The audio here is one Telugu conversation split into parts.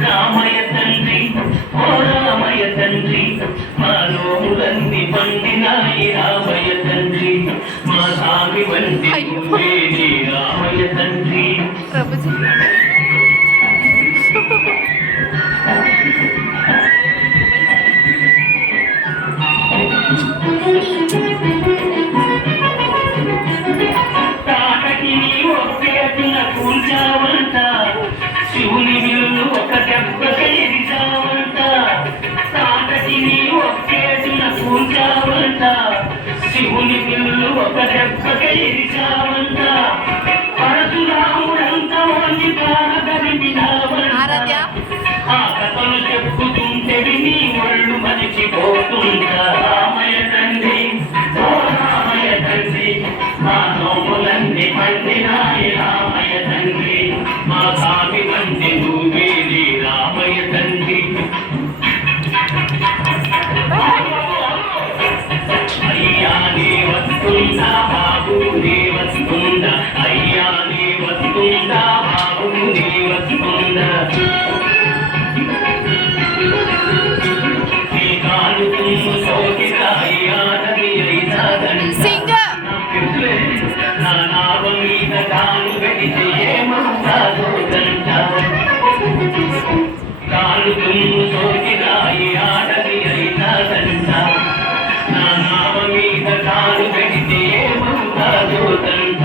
రామయ్య తండ్రి ఓ రామయ్య తండ్రి మా నోములన్నీ పండినాయి రామయ్య తండ్రి మా స్వామి వంటి నువ్వేని రామయ్య తండ్రి తాటకి నీ ఒక్కటిన కూల్చావంట శివుని విల్లు ఒక దెబ్బకి ఎరిచావంట తాటకి నీ ఒక్కటిన కూల్చావంట శివుని విల్లు ఒక దెబ్బకి ఎరిచావంట పరశురాముడంత వంటి ప్రాణగలిపినావంట ఆ కథలు చెప్పుతుంటే నీ ఒళ్ళు మనిషిపోతుంటా రామయ్య తండ్రి ఓ రామయ్య తండ్రి మా నోములన్నీ పండినాయి రామయ్య తండ్రి మా స్వామి వంటి నువ్వేది రామయ్య తండ్రి అయ్యా నీ వస్తుందా బాబు నీ వస్తుందా అయ్యా నీ వస్తుందా బాబు నీ వస్తుందా నీ కాలు తుమ్ము సోకిరా అయ్యా నది అయినా నా నావ మీద కాలు పెడితే ఏమవుతాదో గంట కాలు తుమ్ము సోకిరాయి ఆడది అయినా గంట నా నావ మీద కాలు పెడితే ఏమవుతాదో గంట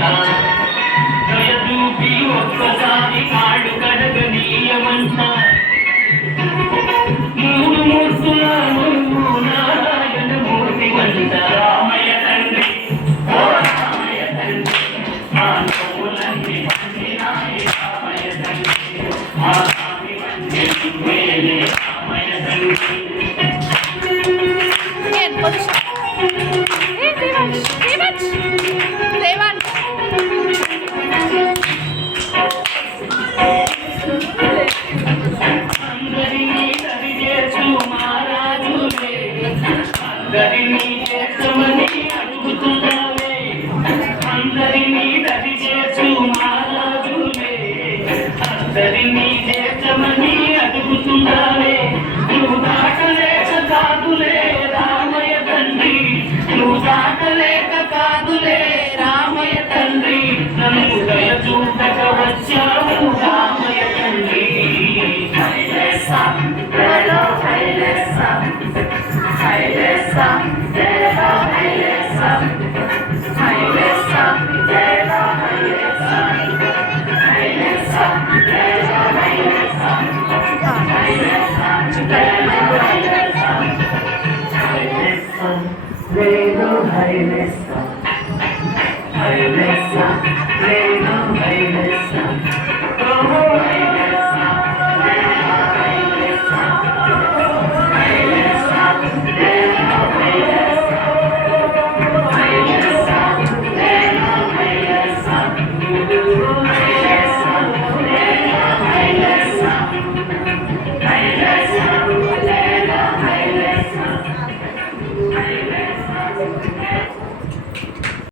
దయచూపి ఒక్కసారి కాడు కడగనీయమంట మూడు మూర్తుల నువ్వు నారాయణ మూర్తి వంట రామయ్య తండ్రి ఓ రామయ్య తండ్రి మా నోములన్నీ పండినాయి రామయ్య తండ్రి మా స్వామి వంటి నువ్వేలే రామయ్య తండ్రి అందరినీ సరిచేసు మహారాజులే అందరినీ